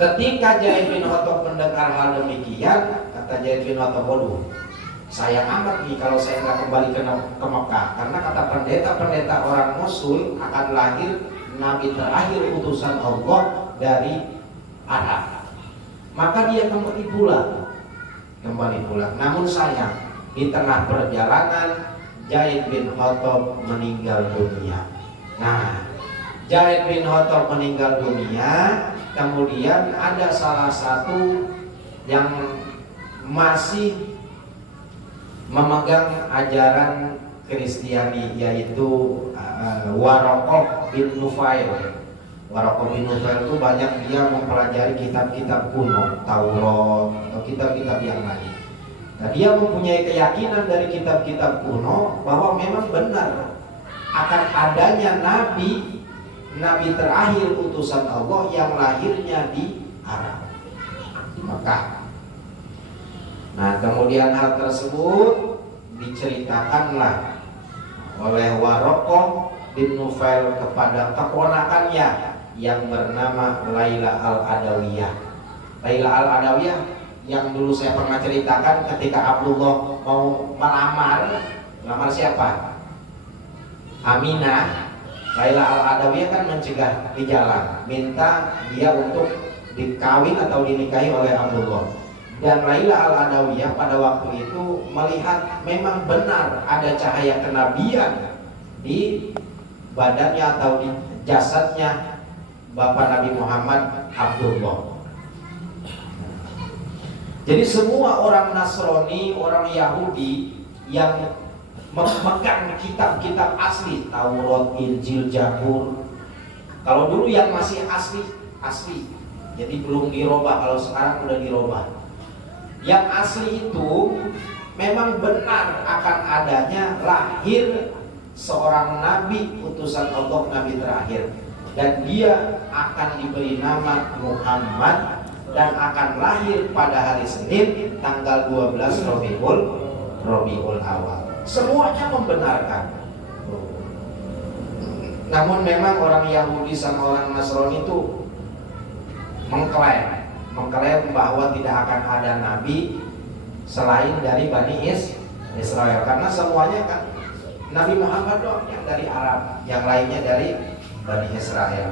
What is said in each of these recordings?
Ketika Zaid bin Khattab mendengar hal demikian, kata Zaid bin Khattab, waduh, sayang amat nih kalau saya nggak kembali ke Mekah, karena kata pendeta-pendeta orang Mosul akan lahir nabi terakhir utusan Allah dari Arab. Maka dia kembali pulang. Namun sayang, di tengah perjalanan Zaid bin Khattab meninggal dunia. Nah, Zaid bin Khattab meninggal dunia. Kemudian ada salah satu yang masih memegang ajaran Kristiani, yaitu Waraqah bin Nufail. Waraqah bin Nufail itu banyak dia mempelajari kitab-kitab kuno, Taurat atau kitab-kitab yang lain. Nah, dia mempunyai keyakinan dari kitab-kitab kuno bahwa memang benar akan adanya nabi terakhir utusan Allah yang lahirnya di Arab, di Mekah. Nah, kemudian hal tersebut diceritakanlah oleh Waraqah bin Nufail kepada keponakannya yang bernama Laila al-Adawiyah. Laila al-Adawiyah yang dulu saya pernah ceritakan ketika Abdullah mau melamar siapa? Aminah. Laila al-Adawiyah kan mencegah di jalan, minta dia untuk dikawin atau dinikahi oleh Abdullah. Dan Laila al-Adawiyah pada waktu itu melihat memang benar ada cahaya kenabian di badannya atau di jasadnya Bapak Nabi Muhammad Abdullah. Jadi semua orang Nasrani, orang Yahudi yang memegang kitab-kitab asli, Taurat, Injil, Zabur. Kalau dulu yang masih asli, jadi belum dirubah. Kalau sekarang udah dirubah. Yang asli itu memang benar akan adanya lahir seorang nabi utusan Allah, nabi terakhir, dan dia akan diberi nama Muhammad dan akan lahir pada hari Senin tanggal 12 Rabiul Awal. Semuanya membenarkan. Namun memang orang Yahudi sama orang Nasrani itu mengklaim bahwa tidak akan ada nabi selain dari Bani Israel, karena semuanya kan Nabi Muhammad doang yang dari Arab, yang lainnya dari Bani Israel.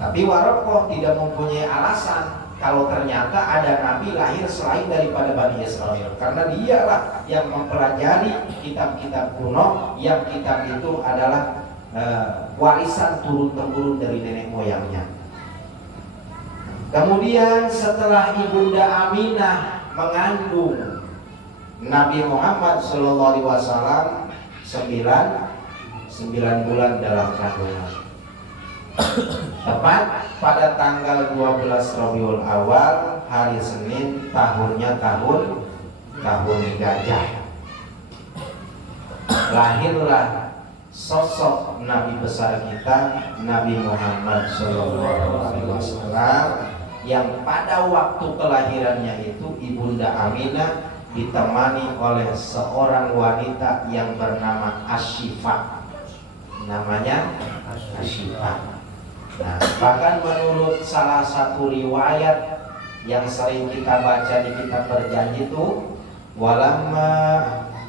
Tapi Waraqah tidak mempunyai alasan kalau ternyata ada nabi lahir selain daripada Bani Israel, karena dialah yang mempelajari kitab-kitab kuno, yang kitab itu adalah warisan turun-temurun dari nenek moyangnya. Kemudian setelah Ibunda Aminah mengandung Nabi Muhammad SAW 9 bulan dalam kandungan, tepat pada tanggal 12 Rabiul Awal, hari Senin, tahunnya tahun gajah, lahirlah sosok Nabi besar kita, Nabi Muhammad SAW, yang pada waktu kelahirannya itu Ibunda Aminah ditemani oleh seorang wanita yang bernama Asyifa. Namanya Asyifa. Nah, bahkan menurut salah satu riwayat yang sering kita baca di kitab Perjanji itu,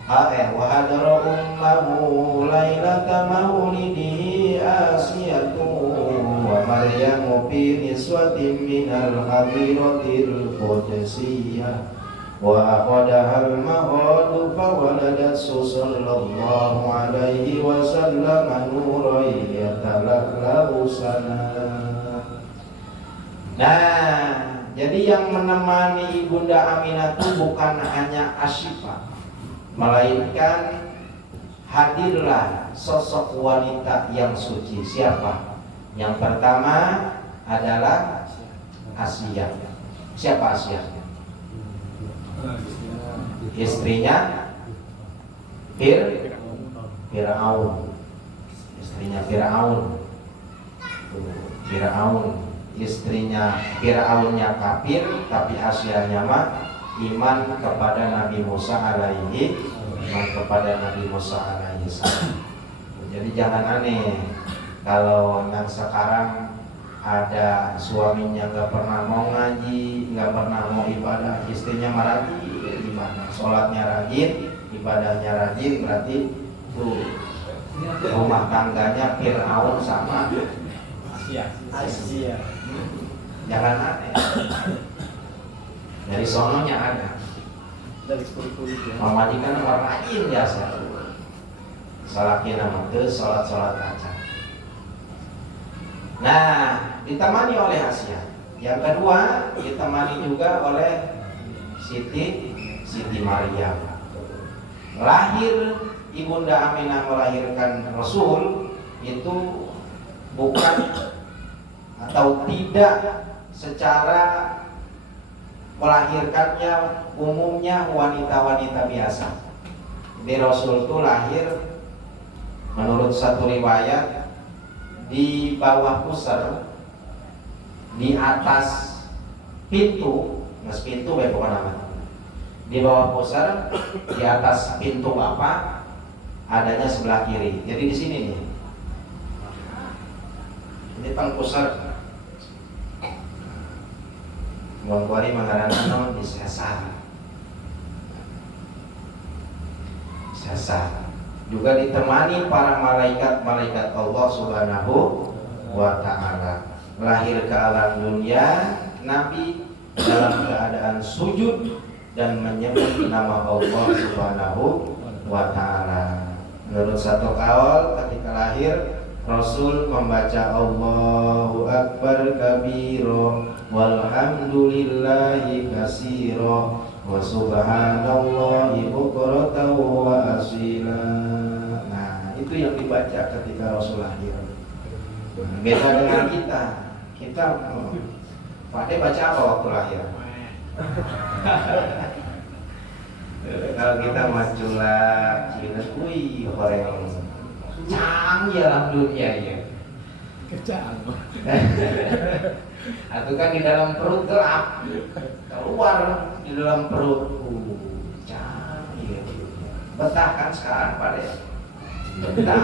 wahadara ummahu lailata maulidihi Asiyatu wa Maryamu fi niswatin minal hadiratil qudsiyah wa aqadahal mahadu fawaladat sallallahu alaihi wasallam nuran yatala'lahu sana. Nah, jadi yang menemani Ibunda Aminah itu bukan hanya Asyifa, melainkan hadirlah sosok wanita yang suci. Siapa? Yang pertama adalah Asia. Siapa Asia? Istrinya Fir'aun. Istrinya Fir'aun. Istrinya Fir'aunnya kafir, tapi Asianya mah iman kepada Nabi Musa alaihi salam. Jadi jangan aneh kalau yang sekarang ada suaminya nggak pernah mau ngaji, nggak pernah mau ibadah, istrinya marah gimana? Sholatnya rajin, ibadahnya rajin, berarti tuh rumah tangganya Fir'aun sama Asia. Jangan aneh. Dari sononya ada. Dari kulit ya. Memajikan orang rajin biasa. Salatnya nama itu sholat kaca. Nah, ditemani oleh Asia. Yang kedua, ditemani juga oleh Siti Maryam. Lahir Ibunda Aminah melahirkan Rasul itu bukan atau tidak secara melahirkannya umumnya wanita-wanita biasa. Jadi Rasul itu lahir menurut satu riwayat di bawah pusar, di atas pintu, mas pintu bukan apa? Di bawah pusar, di atas pintu apa? Adanya sebelah kiri. Jadi di sini nih. Ini tang pusar. Mengkuari mengadakan di sasar. Juga ditemani para malaikat Allah Subhanahu wa Ta'ala. Lahir ke alam dunia, Nabi dalam keadaan sujud dan menyebut nama Allah Subhanahu wa Ta'ala. Menurut satu kaul, ketika lahir Rasul membaca Allahu Akbar kabiro walhamdulillahi kasiro wa subhanallahi bukratan wa asila. Nah, itu yang dibaca ketika Rasul lahir. Beda dengan kita. Kita Pak baca apa waktu lahir? Kalau kita maculah cina kui horeng cang ya dalam dunia ya. Kecang. Atau kan di dalam perut gelap, keluar di dalam perut cang ya. Betah kan sekarang pada betah.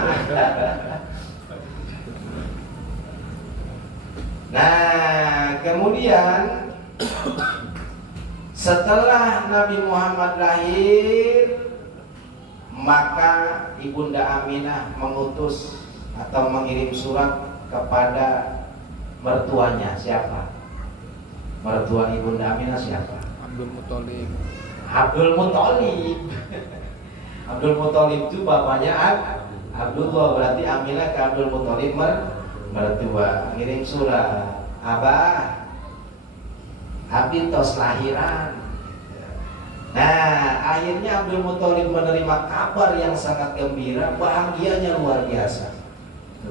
Nah, kemudian setelah Nabi Muhammad lahir, maka Ibunda Aminah mengutus atau mengirim surat kepada mertuanya. Siapa? Mertua Ibunda Aminah siapa? Abdul Muthalib. Abdul Muthalib. Abdul Muthalib itu bapaknya Abdullah, berarti Aminah ke Abdul Muthalib mertua. Ngirim surat, Abah Abi tos lahiran. Nah, akhirnya Abdul Muthalib menerima kabar yang sangat gembira, bahagianya luar biasa.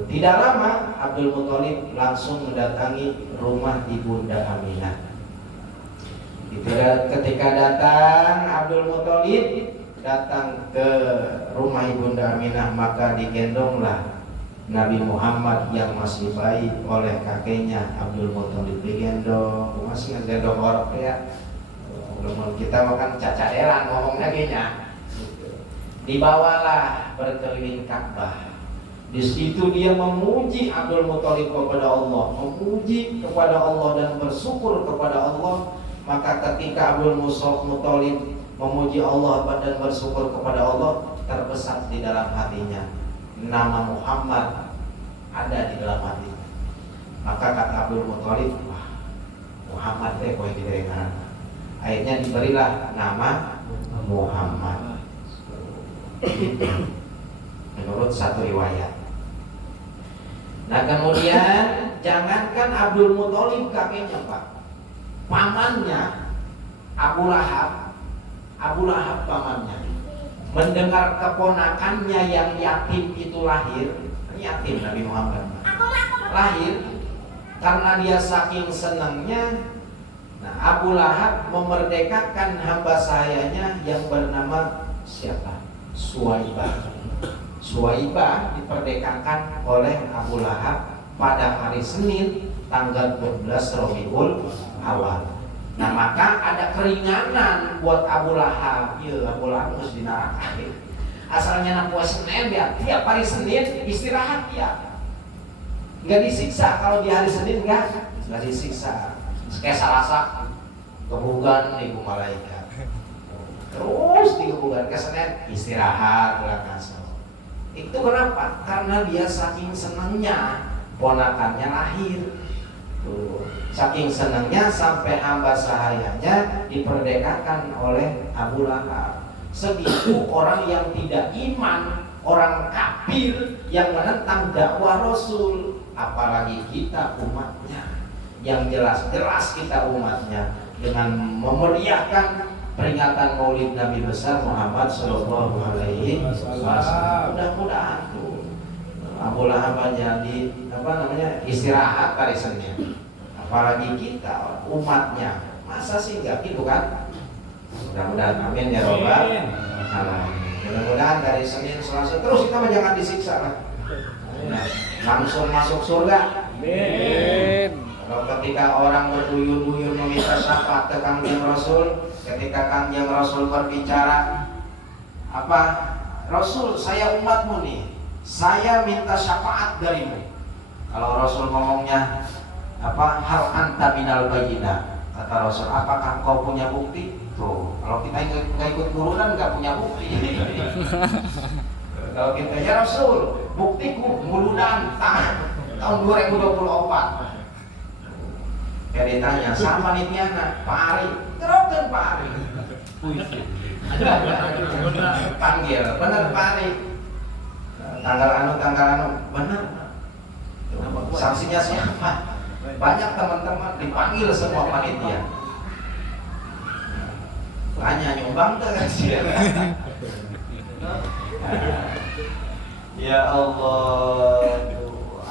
Tidak lama Abdul Muthalib langsung mendatangi rumah Ibunda Aminah. Ketika datang Abdul Muthalib datang ke rumah Ibunda Aminah, maka digendonglah Nabi Muhammad yang masih bayi oleh kakeknya Abdul Muthalib. Digendong, masih ngegendong orang ya. Kita makan cacaderan ngomong laginya. Dibawalah berkeliling Ka'bah. Di situ dia memuji Abdul Muthalib kepada Allah, memuji kepada Allah dan bersyukur kepada Allah. Maka ketika Abdul Muthalib memuji Allah dan bersyukur kepada Allah, terbesar di dalam hatinya nama Muhammad ada di dalam hatinya. Maka kata Abdul Muthalib, wah Muhammad kau yang didengar. Akhirnya diberilah nama Muhammad. Menurut satu riwayat. Nah, kemudian jangankan Abdul Muthalib kakeknya, Pak, pamannya Abu Lahab pamannya mendengar keponakannya yang yatim itu lahir, yatim Nabi Muhammad lahir, karena dia saking senangnya. Nah, Abu Lahab memerdekakan hamba sahayanya yang bernama siapa? Suwaibah diperdekakan oleh Abu Lahab pada hari Senin tanggal 12 Rabiul Awal. Nah, maka ada keringanan buat Abu Lahab. Ya, Abu Lahab harus dinarakain. Asalnya nak puas Senin, dia tiap hari Senin istirahat dia. Nggak disiksa kalau di hari Senin, nggak disiksa. Kayak Selasa kebugan ibu malaikat, terus dikebugan ke Senin istirahat bulan asal. Itu kenapa? Karena dia saking senangnya ponakannya lahir. Tuh. Saking senangnya sampai hamba sahayanya diperdekakan oleh Abu Lahab. Segitu orang yang tidak iman, orang kafir yang menentang dakwah Rasul, apalagi kita umatnya yang jelas-jelas kita umatnya dengan memeriahkan peringatan Maulid Nabi besar Muhammad Sallallahu Alaihi Wasallam. Mudah-mudahan tuh Abu Lahab jadi istirahat hari Senin. Apalagi kita umatnya, masa sih enggak gitu kan? Mudah-mudahan amin ya robbal alamin. Mudah-mudahan dari Senin Selasa terus kita jangan disiksa lah. Langsung masuk surga. Amin. Kalau ketika orang berduyun-duyun meminta syafaat ke Kangjeng Rasul, ketika Kangjeng Rasul berbicara, apa? Rasul, saya umatmu nih, saya minta syafaat darimu. Kalau Rasul ngomongnya, apa? Hal anta minal bayyinah. Kata Rasul, apakah kau punya bukti? Tuh, kalau kita nggak ikut guru kan nggak punya bukti. Kalau kita ya Rasul, buktiku muludan tahun 2024. Kayak ditanya, sama nih Tiana, Pak Ari, terapkan Pak Ari. Panggil, benar Pak Ari. Tanggal anu, benar. Saksinya siapa? Banyak teman-teman dipanggil semua panitia. Tanya nyumbang tuh kan sih. Ya Allah,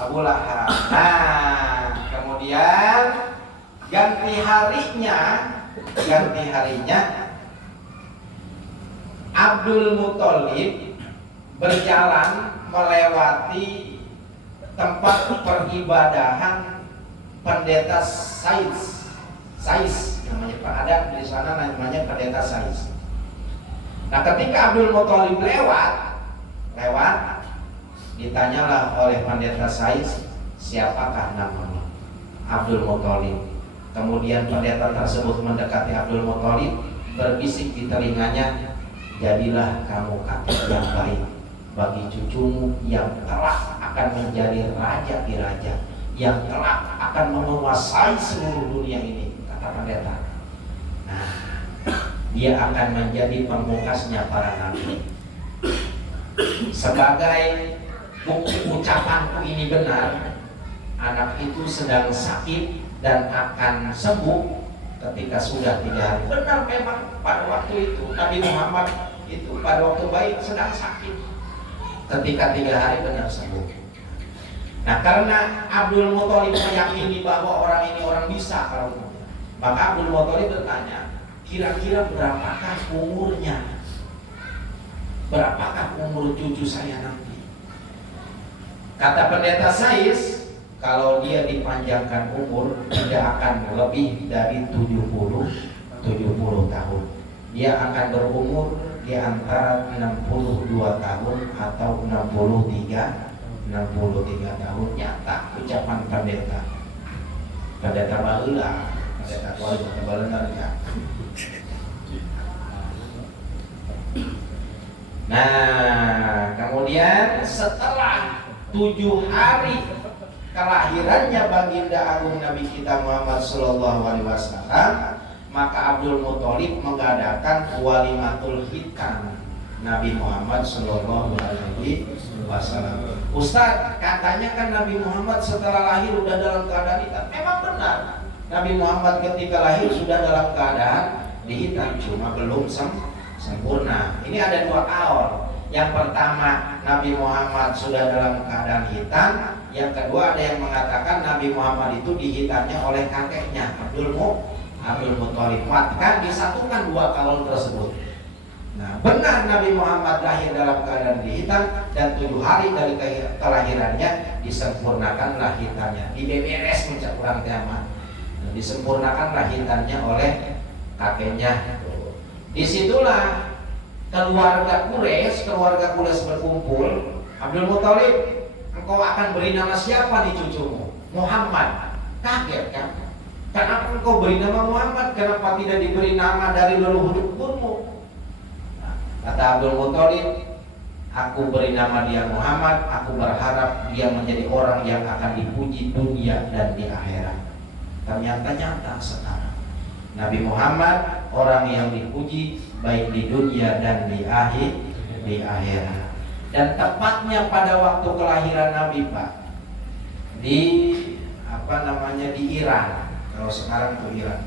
Abu Lahab. Nah, kemudian ganti harinya Abdul Muthalib berjalan melewati tempat peribadahan pendeta Sais namanya Pak, ada di sana namanya pendeta Sais. Nah, ketika Abdul Muthalib lewat ditanyalah oleh pendeta Sais, siapakah namamu? Abdul Muthalib. Kemudian pendeta tersebut mendekati Abdul Muthalib, berbisik di telinganya, jadilah kamu kakek yang baik bagi cucumu yang kelak akan menjadi raja di raja, yang kelak akan menguasai seluruh dunia ini, kata pendeta. Nah, dia akan menjadi pemungkasnya para nabi. Sebagai bukti ucapanku ini benar, anak itu sedang sakit dan akan sembuh ketika sudah 3 hari. Benar memang pada waktu itu Nabi Muhammad itu pada waktu baik sedang sakit. Ketika 3 hari benar sembuh. Nah, karena Abdul Muthalib meyakini bahwa orang ini orang bisa kalau maka Abdul Muthalib bertanya, kira-kira berapakah umurnya? Berapakah umur cucu saya nanti? Kata pendeta Sais, kalau dia dipanjangkan umur tidak akan lebih dari 70 tahun. Dia akan berumur di antara 62 tahun atau 63 tahun. Nyata ucapan pendeta. Pendeta baheula, pendeta keluarga baheula. Nah, kemudian setelah 7 hari kelahirannya baginda agung Nabi kita Muhammad Sallallahu Alaihi Wasallam, maka Abdul Muthalib mengadakan walimatul hitam Nabi Muhammad Sallallahu Alaihi Wasallam. Ustaz, katanya kan Nabi Muhammad setelah lahir sudah dalam keadaan hitam. Memang benar, Nabi Muhammad ketika lahir sudah dalam keadaan dihitam, cuma belum sempurna. Ini ada 2 kaul. Yang pertama, Nabi Muhammad sudah dalam keadaan hitam. Yang kedua, ada yang mengatakan Nabi Muhammad itu dihitamnya oleh kakeknya Abdul Muthalib. Maka disatukan 2 kaul tersebut. Nah, benar Nabi Muhammad lahir dalam keadaan dihitam dan 7 hari dari kelahirannya disempurnakanlah hitamnya. Dibeberes mencak kurang kiamat. Disempurnakanlah hitamnya oleh kakeknya. Disitulah keluarga Quraisy berkumpul. Abdul Muthalib engkau akan beri nama siapa nih cucumu? Muhammad. Kaget kan? Kenapa engkau beri nama Muhammad? Kenapa tidak diberi nama dari leluhurmu? Nah, kata Abdul Muthalib, aku beri nama dia Muhammad, aku berharap dia menjadi orang yang akan dipuji dunia dan di akhirat. Ternyata nyata sekarang Nabi Muhammad orang yang dipuji baik di dunia dan di akhirat. Dan tepatnya pada waktu kelahiran Nabi, Pak, di di Iran. Kalau sekarang tuh Iran.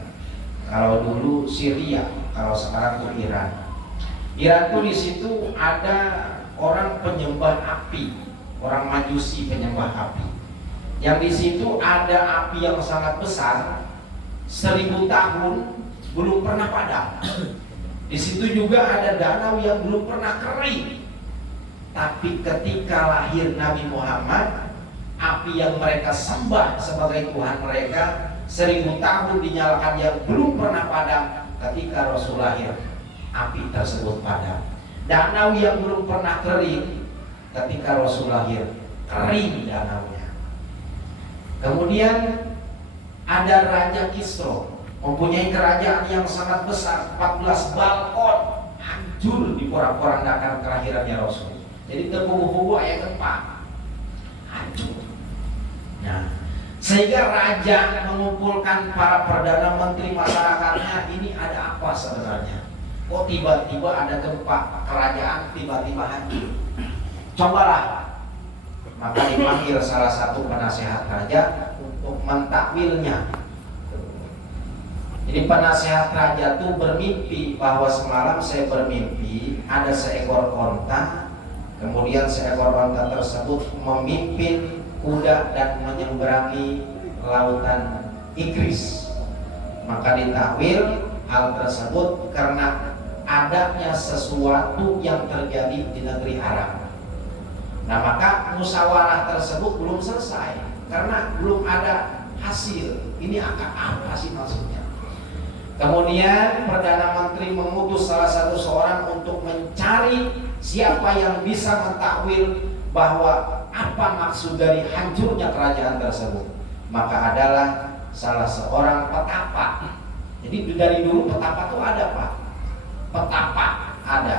Kalau dulu Syria, kalau sekarang tuh Iran. Iran tuh di situ ada orang penyembah api, orang Majusi penyembah api. Yang di situ ada api yang sangat besar, 1000 tahun belum pernah padam. Di situ juga ada danau yang belum pernah kering. Tapi ketika lahir Nabi Muhammad, api yang mereka sembah sebagai Tuhan mereka 1000 tahun dinyalakan yang belum pernah padam. Ketika Rasul lahir, api tersebut padam. Danau yang belum pernah kering, ketika Rasul lahir, kering danaunya. Kemudian ada Raja Kisro, mempunyai kerajaan yang sangat besar, 14 balkon, hancur di porak-porandakan kelahirannya Rasul. Jadi terkubu-kubu ayat gempa, hancur. Nah, sehingga raja mengumpulkan para perdana menteri masyarakatnya, ini ada apa sebenarnya? Kok tiba-tiba ada gempa, kerajaan tiba-tiba hancur? Cobalah. Maka dipanggil salah satu penasehat raja untuk mentakwilnya. Jadi penasehat raja itu bermimpi bahwa semalam saya bermimpi ada seekor onta, kemudian seekor onta tersebut memimpin kuda dan menyeberangi lautan Igris. Maka ditakwil hal tersebut karena adanya sesuatu yang terjadi di negeri Arab. Nah, maka musyawarah tersebut belum selesai karena belum ada hasil. Ini akan apa sih maksudnya? Kemudian Perdana Menteri mengutus salah satu seorang untuk mencari siapa yang bisa mentakwil bahwa apa maksud dari hancurnya kerajaan tersebut. Maka adalah salah seorang petapa. Jadi dari dulu petapa itu ada, Pak. Petapa ada.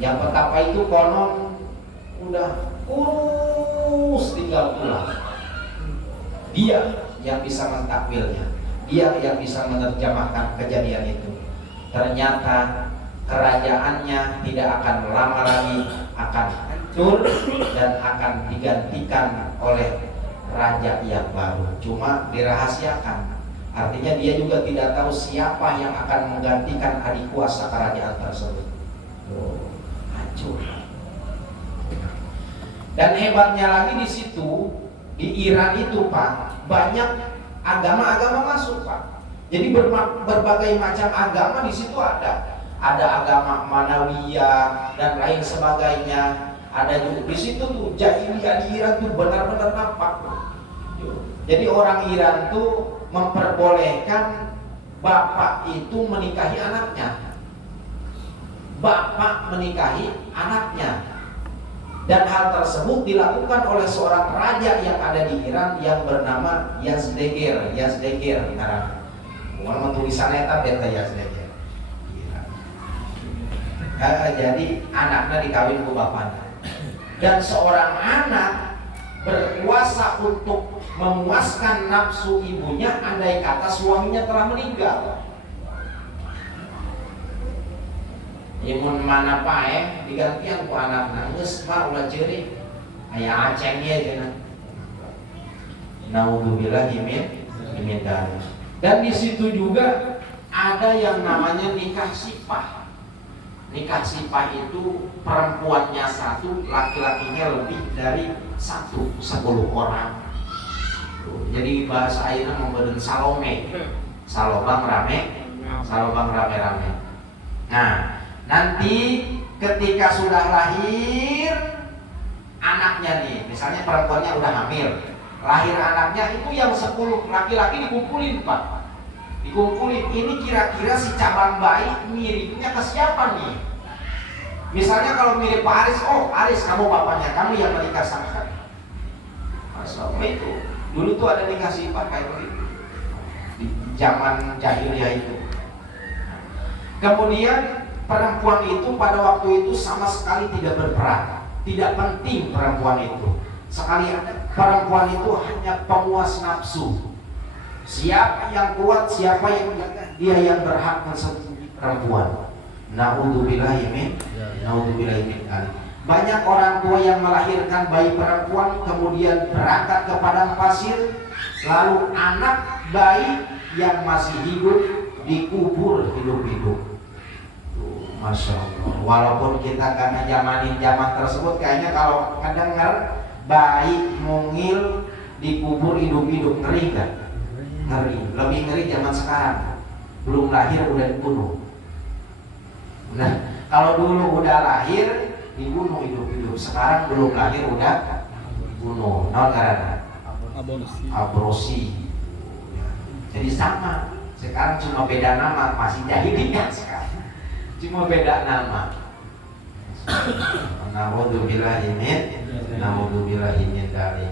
Yang petapa itu konon udah kurus tinggal tulang. Dia yang bisa mentakwilnya, dia yang bisa menerjemahkan kejadian itu. Ternyata kerajaannya tidak akan lama lagi akan hancur dan akan digantikan oleh raja yang baru. Cuma dirahasiakan. Artinya dia juga tidak tahu siapa yang akan menggantikan adik kuasa kerajaan tersebut. Hancur. Dan hebatnya lagi di situ, di Iran itu, Pak, banyak agama-agama masuk, Pak. Jadi berbagai macam agama di situ ada. Ada agama Manawiyah dan lain sebagainya. Ada juga di situ tuh jahiliyah di Iran tuh benar-benar nampak. Jadi orang Iran tuh memperbolehkan bapak itu menikahi anaknya. Bapak menikahi anaknya. Dan hal tersebut dilakukan oleh seorang raja yang ada di Iran yang bernama Yazdegir. Karena tulisannya eta beta Yazdegir. Jadi anaknya dikawin ke bapaknya. Dan seorang anak berkuasa untuk memuaskan nafsu ibunya andai kata suaminya telah meninggal. Imun mana pae digantian ku anak nangis mah ulah ceuri aya acengnya cenah. Naudzubillahi min dzalik. Dan di situ juga ada yang namanya nikah sipah. Nikah sipah itu perempuannya satu, laki-lakinya lebih dari 10 orang. Jadi bahasa ayeuna membeureun salome. Salobang rame-rame. Nah, nanti ketika sudah lahir anaknya nih, misalnya perempuannya udah hamil, lahir anaknya itu yang 10 laki-laki dikumpulin, Pak. Dikumpulin, ini kira-kira si cabang bayi miripnya ke siapa nih? Misalnya kalau mirip Pak Aris, oh Aris kamu bapaknya, kamu yang menikah sama saya. Masya Allah itu. Dulu tuh ada nikah sipah kayak begitu di zaman jahiliyah itu. Kemudian perempuan itu pada waktu itu sama sekali tidak berperan, tidak penting perempuan itu. Sekali perempuan itu hanya pemuas nafsu. Siapa yang kuat, siapa yang dia yang berhak mensentuh perempuan. Naudzubillahi min dzalik. Banyak orang tua yang melahirkan bayi perempuan kemudian berangkat ke padang pasir, lalu anak bayi yang masih hidup dikubur hidup-hidup. Masya Allah. Walaupun kita karena zaman tersebut kayaknya kalau ngedengar bayi mungil dikubur hidup-hidup, ngeri kan? Ngeri. Lebih ngeri zaman sekarang. Belum lahir udah dibunuh. Nah, kalau dulu udah lahir dibunuh hidup-hidup, sekarang belum lahir udah dibunuh. Nah, karena aborsi. Jadi sama. Sekarang cuma beda nama, masih jahiliyah sekarang. Cuma beda nama. Naudzubillahi min dzalik.